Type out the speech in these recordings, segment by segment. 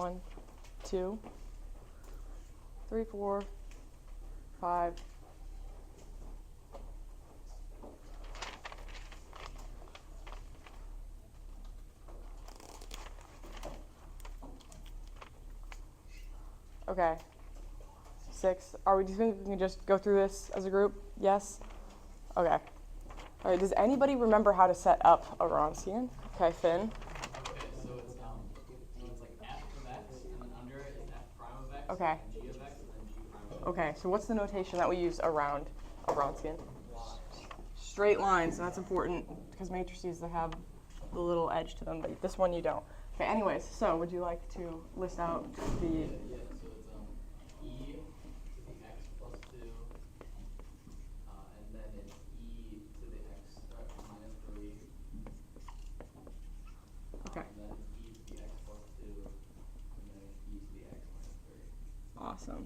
1, 2, 3, 4, 5. Okay. 6. Do you think we can just go through this as a group? Yes? Okay. All right, does anybody remember how to set up a Wronskian? Okay, Finn. Okay, so it's like f of x, and then under it is f prime of x, Okay. and g of x, and then g prime of x. Okay, so what's the notation that we use around a Wronskian? Straight lines, and that's important because matrices that have the little edge to them, but this one you don't. Okay, anyways, so would you like to list out the... Yeah, so it's e to the x plus 2, and then it's e to the x minus 3. Okay. And then it's e to the x plus 2, and then it's e to the x minus 3. Awesome.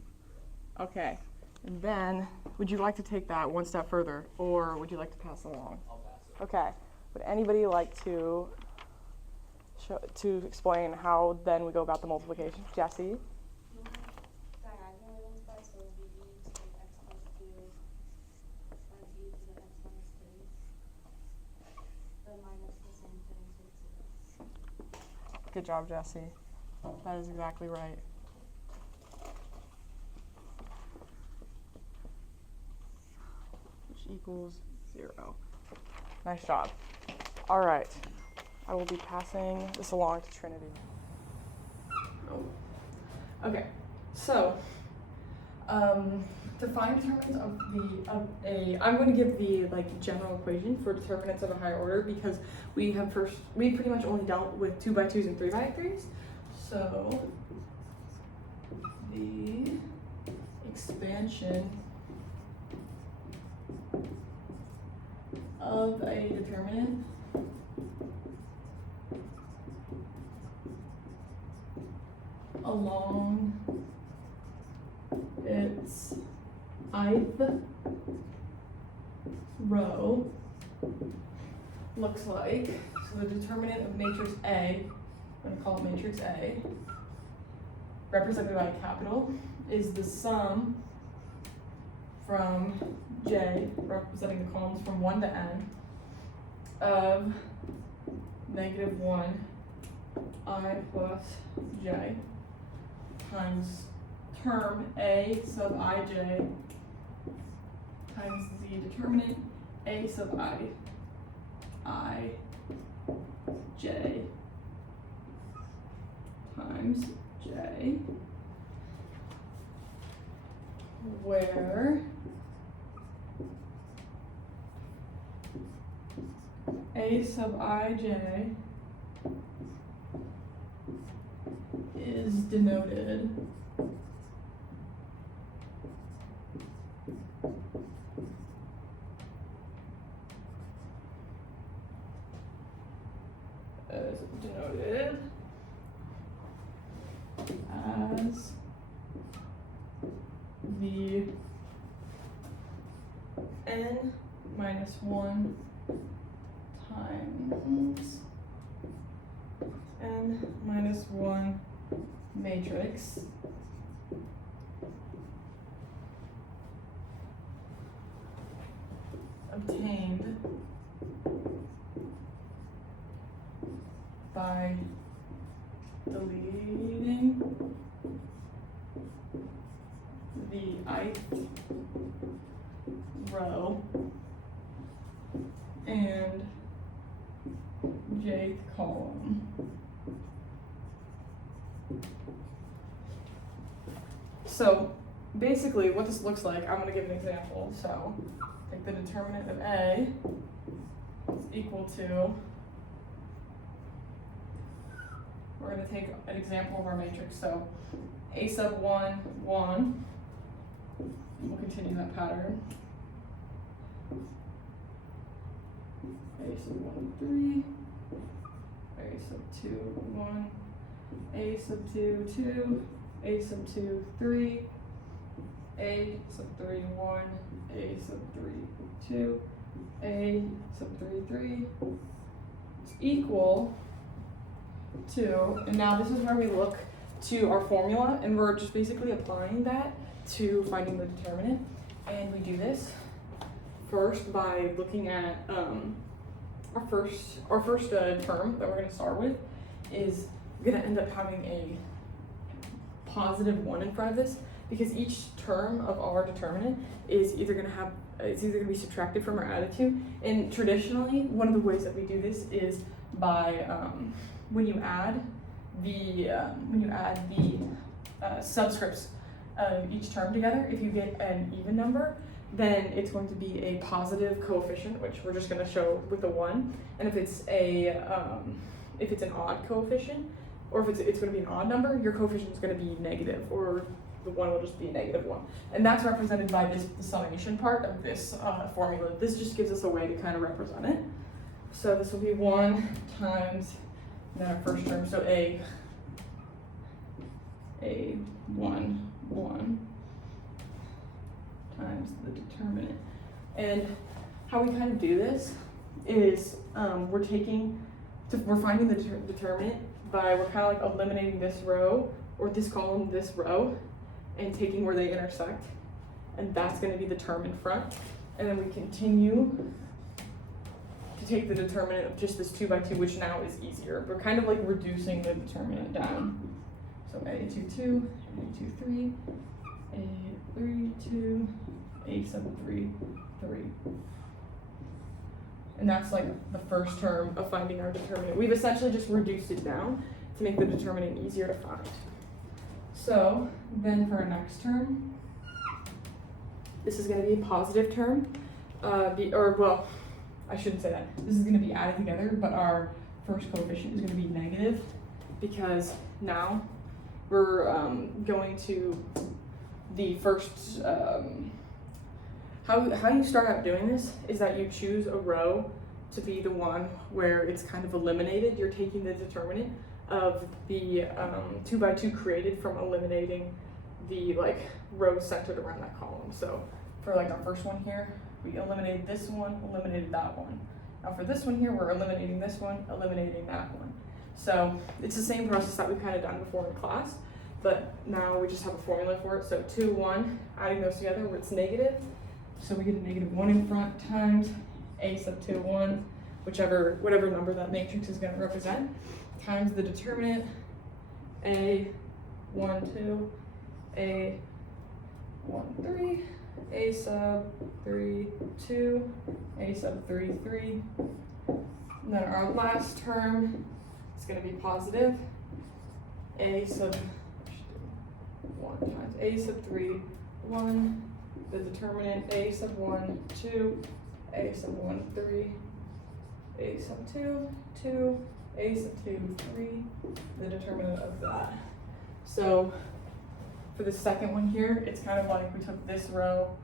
Okay, and then would you like to take that one step further, or would you like to pass it along? I'll pass it. Okay, would anybody like to explain how then we go about the multiplication? Jesse? Diagonally multiply, so it would be e to the x plus 2 times e to the x minus 3. The minus the same thing, so it's a Good job, Jesse. That is exactly right. Which equals 0. Nice job. All right. I will be passing this along to Trinity. Oh. Okay. So, to find determinants I'm going to give the general equation for determinants of a higher order because we pretty much only dealt with 2x2s and 3x3s. So the expansion of a determinant along its ith row looks like, so the determinant of matrix A, I'm going to call it matrix A, represented by a capital, is the sum from J, representing the columns from 1 to n, of -1 I plus j times term A sub ij times the determinant A sub I j times j, where A sub ij is denoted as the n minus 1 times n minus 1 matrix obtained by deleting the ith row and jth column. So basically what this looks like, I'm going to give an example. So take the determinant of A is equal to, we're going to take an example of our matrix. So A sub 1, 1, we'll continue that pattern. A sub 1, 3, A sub 2, 1, A sub 2, 2, A sub 2, 3, A sub 3, 1, A sub 3, 2, A sub 3, 3 is equal to, and now this is where we look to our formula, and we're just basically applying that to finding the determinant. And we do this first by looking at our first term that we're going to start with is going to end up having a positive 1 in front of this, because each term of our determinant is either going to be subtracted from or added to. And traditionally, one of the ways that we do this is by when you add the subscripts of each term together, if you get an even number, then it's going to be a positive coefficient, which we're just going to show with a 1. And if it's an odd coefficient, or if it's going to be an odd number, your coefficient is going to be negative, or the 1 will just be a negative 1. And that's represented by the summation part of this formula. This just gives us a way to kind of represent it. So this will be 1 times then our first term, so a 1 times the determinant. And how we kind of do this is we're finding the determinant by, we're kind of like eliminating this row, or this column, this row, and taking where they intersect. And that's going to be the term in front. And then we continue to take the determinant of just this 2 by 2, which now is easier. We're kind of like reducing the determinant down. So A2, 2, A2, 3, A3, 2, A7, 3, 3. And that's like the first term of finding our determinant. We've essentially just reduced it down to make the determinant easier to find. So then for our next term, this is going to be a positive term, I shouldn't say that. This is going to be added together, but our first coefficient is going to be negative, because now we're going to the first, how you start out doing this is that you choose a row to be the one where it's kind of eliminated. You're taking the determinant of the 2 by 2 created from eliminating the rows centered around that column. So for our first one here, we eliminated this one, eliminated that one. Now for this one here, we're eliminating this one, eliminating that one. So it's the same process that we've kind of done before in class, but now we just have a formula for it. So 2, 1, adding those together, it's negative. So we get a negative 1 in front times a sub 2, 1, whatever number that matrix is going to represent, times the determinant a 1, 2, a 1, 3, a sub 3, 2, a sub 3, 3. And then our last term is going to be positive a sub 1 times a sub 3, 1, the determinant a sub 1, 2, a sub 1, 3, a sub 2, 2, a sub 2, 3, the determinant of that. So for the second one here, it's kind of like we took this row,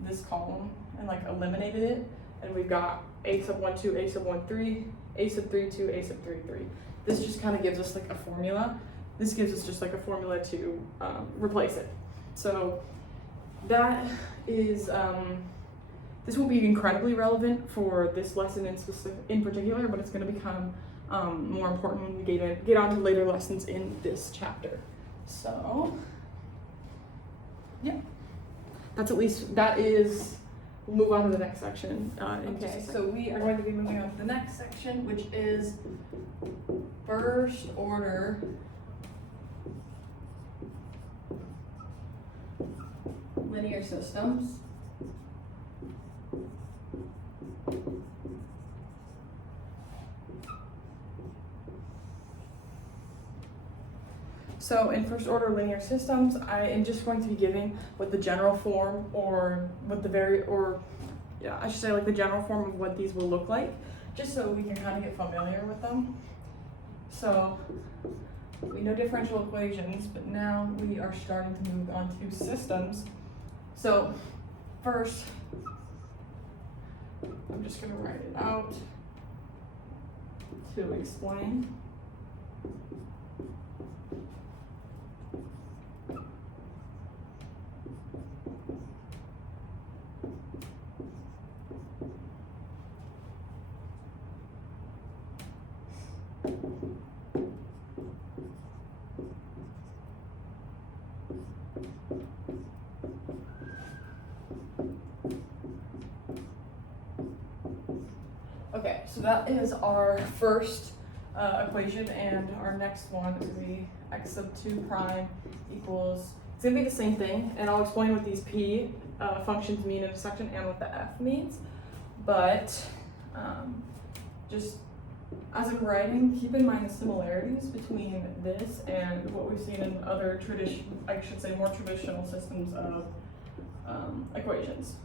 this column, and eliminated it, and we've got a sub 1, 2, a sub 1, 3, a sub 3, 2, a sub 3, 3. This just kind of gives us a formula. This gives us just a formula to replace it. So that is, this won't be incredibly relevant for this lesson in particular, but it's going to become more important when we get on to later lessons in this chapter. So yeah, we'll move on to the next section. Okay, so we are going to be moving on to the next section, which is first order linear systems. So in first order linear systems, I am just going to be giving what the general form the general form of what these will look like, just so we can kind of get familiar with them. So we know differential equations, but now we are starting to move on to systems. So first, I'm just going to write it out to explain. Okay, so that is our first equation, and our next one is going to be x sub 2 prime equals, it's going to be the same thing, and I'll explain what these p functions mean in a section and what the f means, but just as I'm writing, keep in mind the similarities between this and what we've seen in other more traditional systems of equations.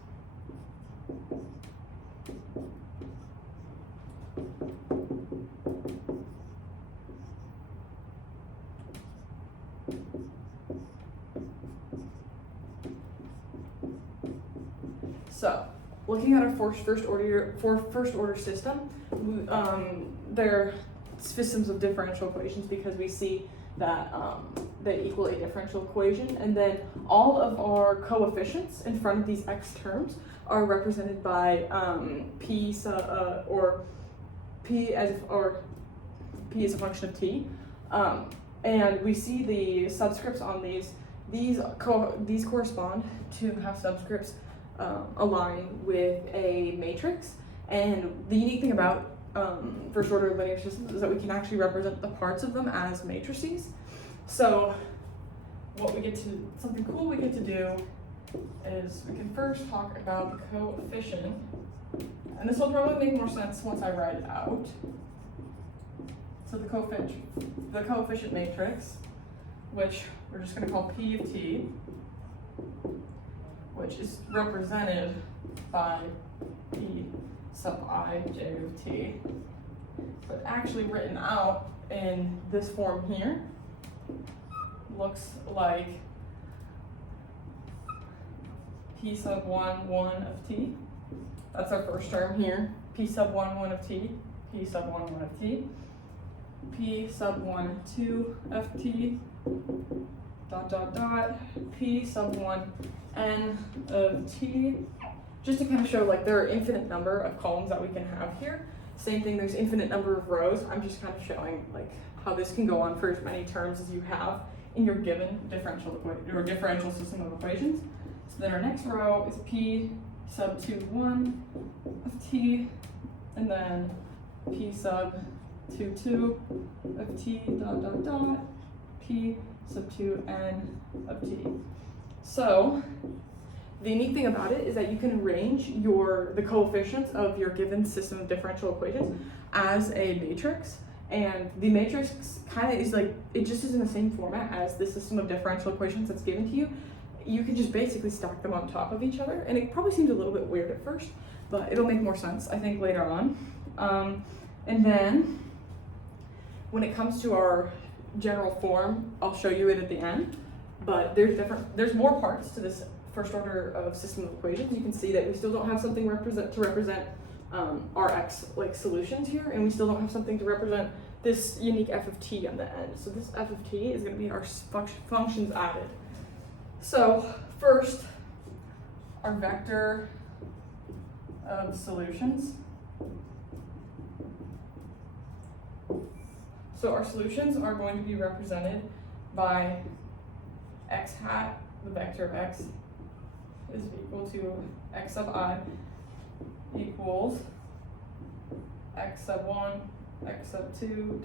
So, looking at our first order system, they're systems of differential equations because we see that they equal a differential equation, and then all of our coefficients in front of these x terms are represented by p as a function of t, and we see the subscripts on these correspond to have subscripts align with a matrix. And the unique thing about first order linear systems is that we can actually represent the parts of them as matrices. So something cool we get to do is we can first talk about the coefficient, and this will probably make more sense once I write it out. So the coefficient matrix, which we're just going to call P of t, which is represented by P sub I j of t, but actually written out in this form here looks like P sub 1 of t. That's our first term here. P sub 1 of t, P sub 1 of t, P sub 1 2 of t, P sub 1 n of t, just to kind of show like there are infinite number of columns that we can have here. Same thing, there's infinite number of rows. I'm just kind of showing like how this can go on for as many terms as you have in your given differential system of equations. So then our next row is P sub 2 1 of t, and then P sub 2 2 of t P sub 2 n of t. So the unique thing about it is that you can arrange the coefficients of your given system of differential equations as a matrix, and the matrix kind of is like, it just is in the same format as the system of differential equations that's given to you. You can just basically stack them on top of each other, and it probably seems a little bit weird at first, but it'll make more sense, I think, later on. And then when it comes to our general form, I'll show you it at the end, but there's more parts to this first order of system of equations. You can see that we still don't have something to represent our x solutions here, and we still don't have something to represent this unique f of t on the end. So this f of t is going to be our functions added. So first, our vector of solutions. So our solutions are going to be represented by x hat, the vector of x is equal to x sub I equals x sub 1, x sub 2,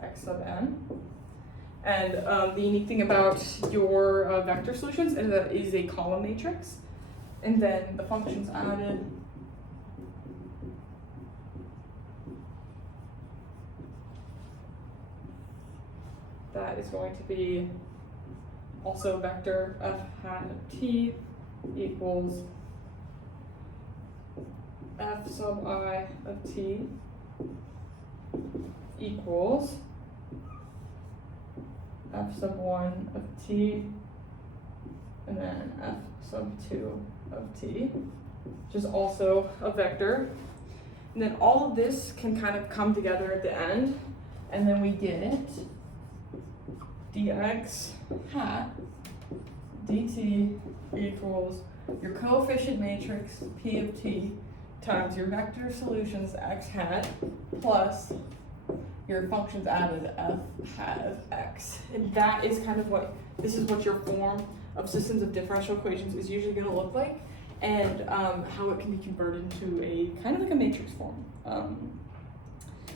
x sub n. And the unique thing about your vector solutions is that it is a column matrix. And then the functions added that is going to be also vector f hat of t equals f sub I of t equals f sub 1 of t and then f sub 2 of t, which is also a vector. And then all of this can kind of come together at the end, and then we get dx hat dt equals your coefficient matrix P of t times your vector solutions x hat plus your functions added f hat of x. And that is kind of what your form of systems of differential equations is usually going to look like. and how it can be converted into a kind of like a matrix form.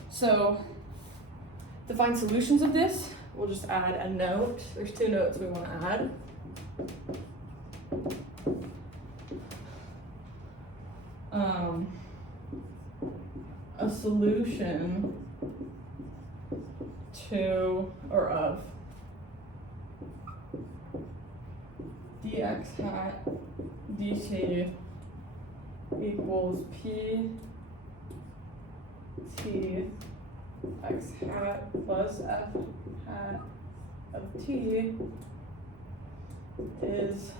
So to find solutions of this, we'll just add a note. There's two notes we want to add. A solution to or of dx hat dt equals p t x hat plus f hat of t is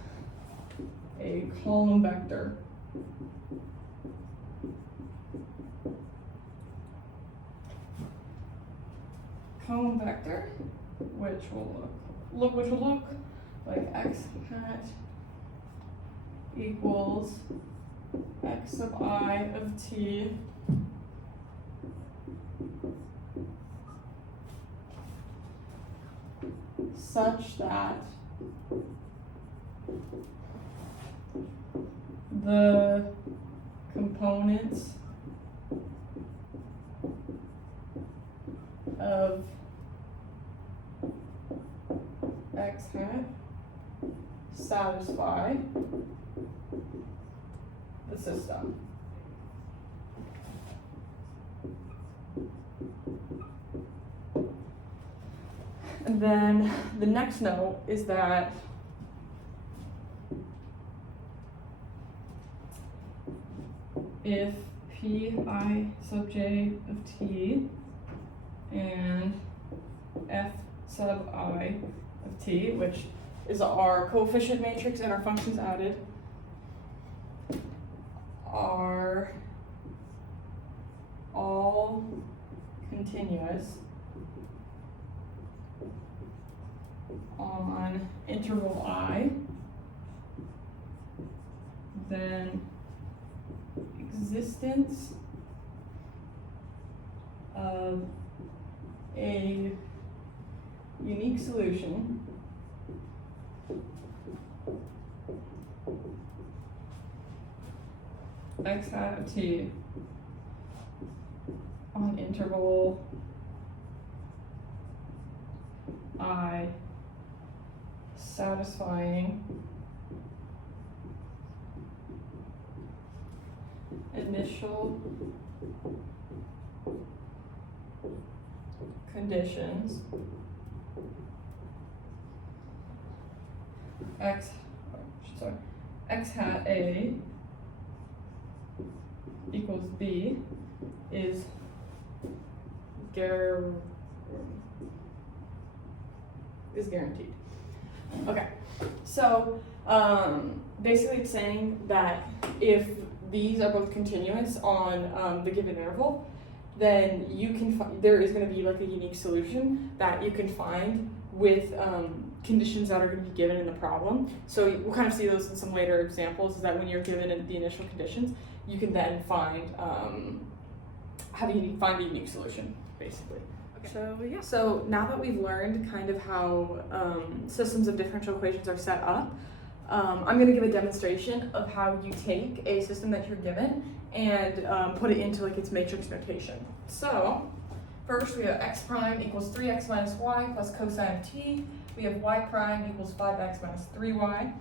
a column vector. Column vector, which will look like x hat equals x of I of t such that the components of x hat satisfy the system. And then the next note is that if pi sub j of t and f sub I of t, which is our coefficient matrix and our functions added, are all continuous on interval I, then existence of a unique solution x hat of t on interval I satisfying initial conditions x hat A equals B is guaranteed. Okay, so basically it's saying that if these are both continuous on the given interval, then you can there is going to be like a unique solution that you can find with conditions that are going to be given in the problem. So we'll kind of see those in some later examples, is that when you're given the initial conditions, you can then find find a unique solution, basically. Okay. So yeah. So now that we've learned kind of how systems of differential equations are set up, I'm going to give a demonstration of how you take a system that you're given and put it into like its matrix notation. So first we have x prime equals 3x minus y plus cosine of t. We have y prime equals 5x minus 3y.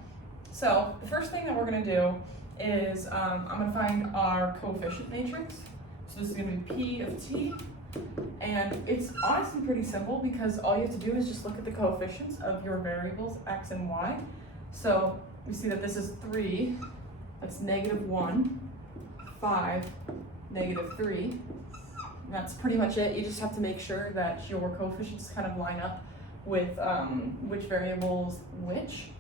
So the first thing that we're going to do is I'm going to find our coefficient matrix. So this is going to be p of t. And it's honestly pretty simple because all you have to do is just look at the coefficients of your variables x and y. So we see that this is 3, that's -1, 5, -3. That's pretty much it. You just have to make sure that your coefficients kind of line up with which variables which.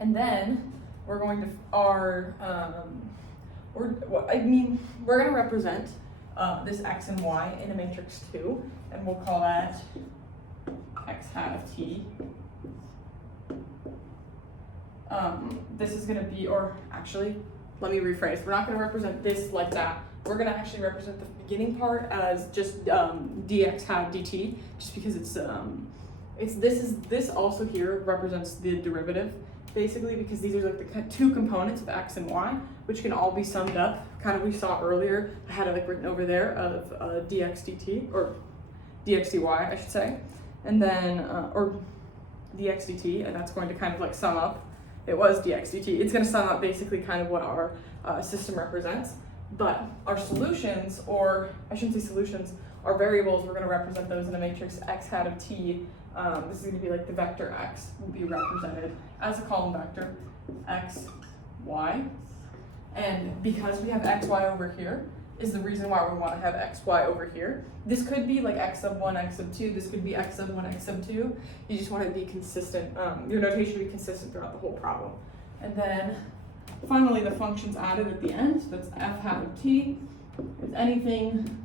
And then we're going to we're going to represent this x and y in a matrix 2, and we'll call that x hat of t. This is going to be, or actually, let me rephrase. We're not going to represent this like that. We're going to actually represent the beginning part as just dx hat dt, just because this also here represents the derivative, basically, because these are like the two components of x and y, which can all be summed up, kind of we saw earlier, I had it like written over there of dx dt, or dx dy, I should say, and then, or dx dt, and that's going to kind of like sum up, it was dx dt, it's going to sum up basically kind of what our system represents, but our solutions, or I shouldn't say solutions, our variables, we're going to represent those in a matrix x hat of t. This is going to be like the vector x will be represented as a column vector x, y. And because we have x, y over here is the reason why we want to have x, y over here. This could be like x sub 1, x sub 2. This could be x sub 1, x sub 2. You just want it to be consistent. Your notation to be consistent throughout the whole problem. And then finally the functions added at the end. So that's f hat of t is anything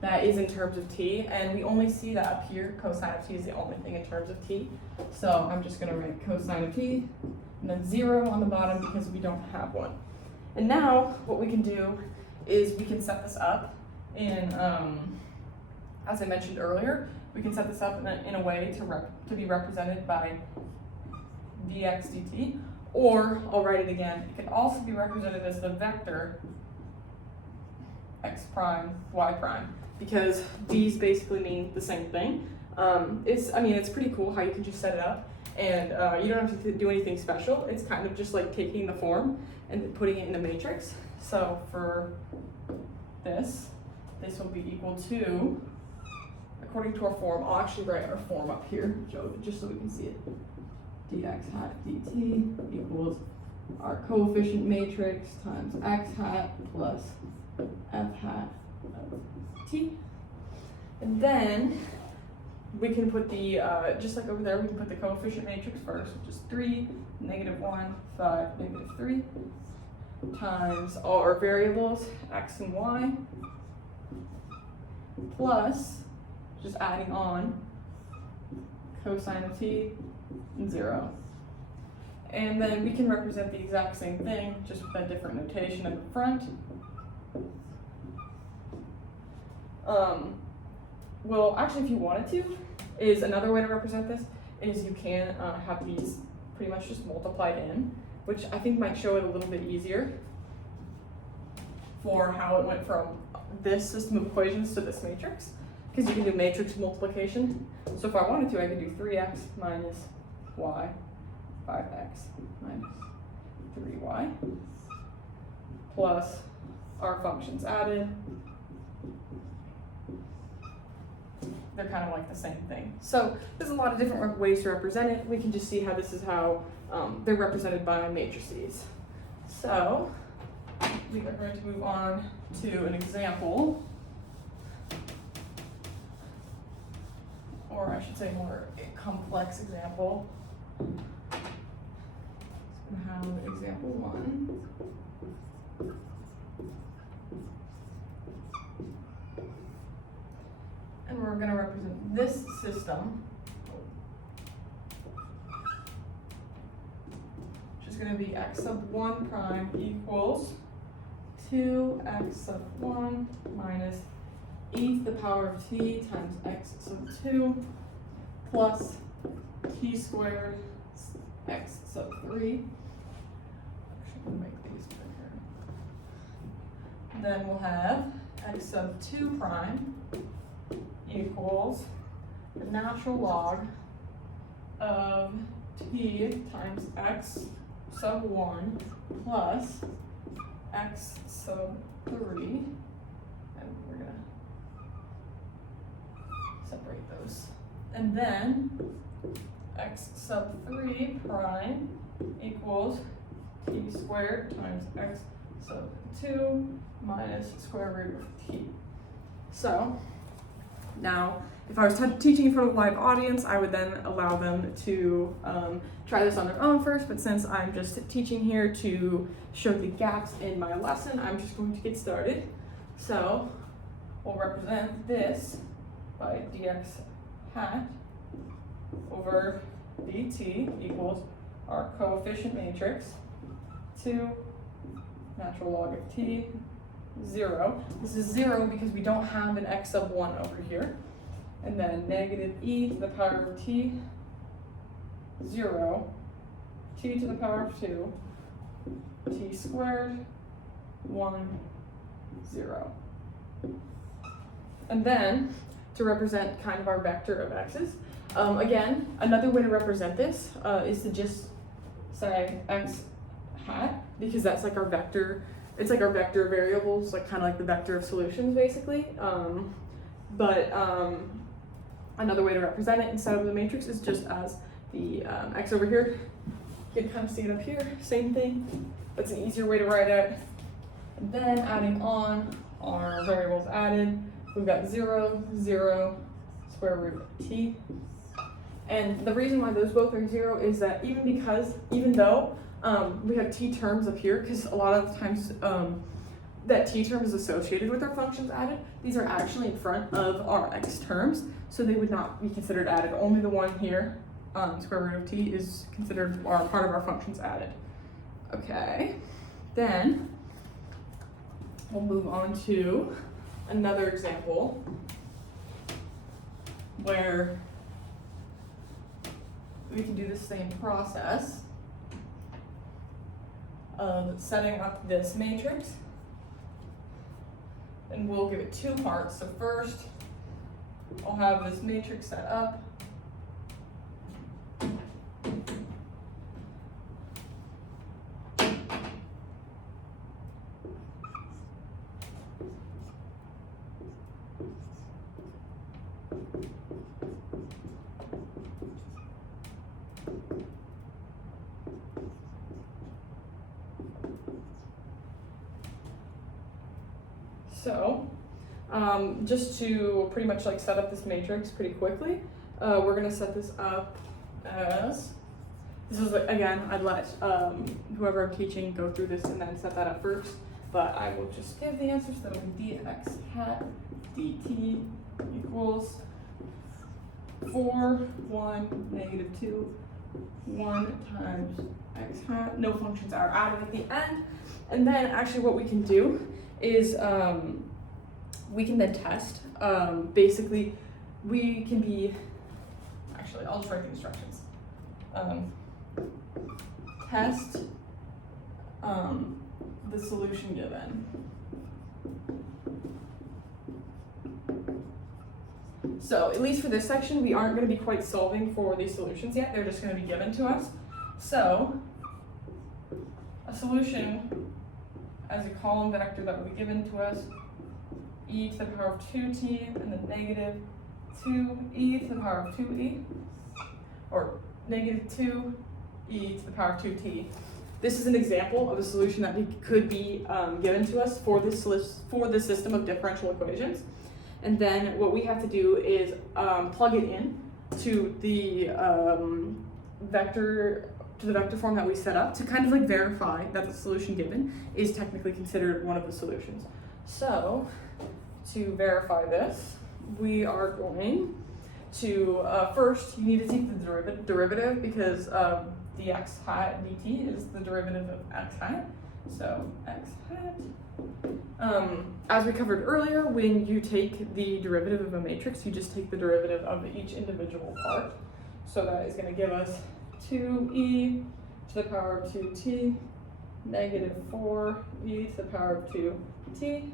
that is in terms of t, and we only see that up here. Cosine of t is the only thing in terms of t. So I'm just going to write cosine of t, and then 0 on the bottom because we don't have one. And now what we can do is we can set this up in, as I mentioned earlier, we can set this up in a way to be represented by dx dt, or I'll write it again. It can also be represented as the vector x prime, y prime, because these basically mean the same thing. It's pretty cool how you can just set it up, and you don't have to do anything special. It's kind of just like taking the form and putting it in a matrix. So for this will be equal to, according to our form, I'll actually write our form up here, just so we can see it. Dx hat dt equals our coefficient matrix times x hat plus f hat of t. And then we can put the, just like over there, we can put the coefficient matrix first, which is 3, -1, 5, -3, times all our variables, x and y, plus, just adding on, cosine of t, and 0. And then we can represent the exact same thing, just with a different notation at the front. Well, actually, if you wanted to, is another way to represent this, is you can have these pretty much just multiplied in, which I think might show it a little bit easier for how it went from this system of equations to this matrix, because you can do matrix multiplication. So if I wanted to, I could do 3x minus y, 5x minus 3y, plus our functions added. They're kind of like the same thing. So there's a lot of different ways to represent it. We can just see how this is how they're represented by matrices. So we are going to move on to an example, or I should say more a complex example. So we have example 1. And we're going to represent this system, which is going to be x sub 1 prime equals 2x sub 1 minus e to the power of t times x sub 2 plus t squared x sub 3. Actually, make these bigger. Then we'll have x sub 2 prime equals the natural log of t times x sub 1 plus x sub 3, and we're going to separate those. And then x sub 3 prime equals t squared times x sub 2 minus square root of t. So now, if I was teaching in front of a live audience, I would then allow them to try this on their own first, but since I'm just teaching here to show the gaps in my lesson, I'm just going to get started. So, we'll represent this by dx hat over dt equals our coefficient matrix, 2 natural log of t, 0. This is 0 because we don't have an x sub 1 over here. And then negative e to the power of t, 0, t to the power of 2, t squared, 1, 0. And then, to represent kind of our vector of x's, again, another way to represent this is to just say x hat, because that's like our vector, it's like our vector variables, like kind of like the vector of solutions basically. Another way to represent it instead of the matrix is just as the x over here. You can kind of see it up here, same thing. That's an easier way to write it. And then adding on our variables added, we've got 0, 0, square root of t. And the reason why those both are 0 is that even though we have t terms up here, because a lot of times that t term is associated with our functions added, these are actually in front of our x terms, so they would not be considered added. Only the one here, square root of t, is considered part of our functions added. Okay, then we'll move on to another example where we can do the same process of setting up this matrix, and we'll give it two parts. So first, I'll have this matrix set up. So, just to pretty much like set up this matrix pretty quickly, we're gonna set this up as, this is again, I'd let whoever I'm teaching go through this and then set that up first, but I will just give the answers. So that'll be dx hat dt equals 4, 1, negative 2, 1 times x hat. No functions are added at the end. And then actually what we can do is we can then test. Basically, we can be, actually, I'll just write the instructions. Test the solution given. So, at least for this section, we aren't going to be quite solving for these solutions yet. They're just going to be given to us. So, a solution as a column vector that will be given to us, e to the power of 2t and then negative 2e to the power of 2e, or negative 2e to the power of 2t. This is an example of a solution that could be given to us for this system of differential equations. And then what we have to do is plug it in to the vector form that we set up to kind of like verify that the solution given is technically considered one of the solutions. So to verify this, we are going to, first you need to take the derivative because dx hat dt is the derivative of x hat. So x hat. As we covered earlier, when you take the derivative of a matrix, you just take the derivative of each individual part. So that is going to give us 2e to the power of 2t, negative 4e to the power of 2t.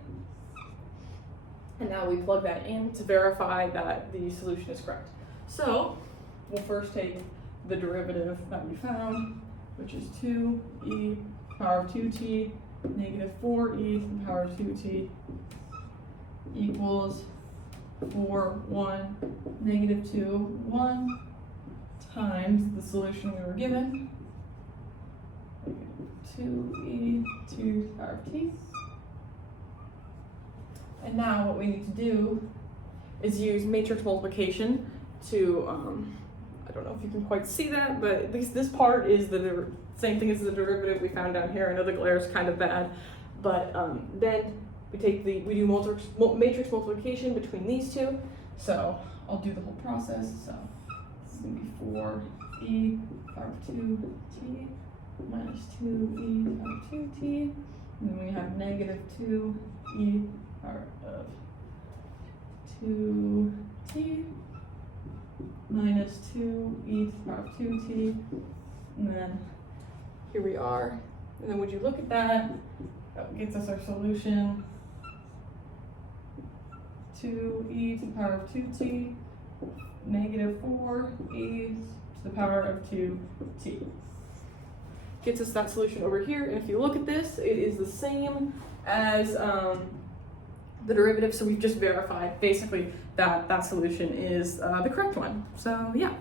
And now we plug that in to verify that the solution is correct. So we'll first take the derivative that we found, which is 2e to the power of 2t, negative 4e to the power of 2t equals 4, 1, negative 2, 1 times the solution we were given, 2e to the power of t. And now what we need to do is use matrix multiplication to, I don't know if you can quite see that, but at least this part is the same thing as the derivative we found down here. I know the glare is kind of bad, but then we do matrix multiplication between these two. So I'll do the whole process. So this is going to be 4e power of 2t minus 2e power of 2t. And then we have negative 2e power of 2t minus 2e to the power of 2t. And then here we are. And then would you look at that? That gets us our solution. 2e to the power of 2t, negative 4e to the power of 2t. Gets us that solution over here, and if you look at this, it is the same as the derivative, so we've just verified basically that that solution is the correct one. So yeah.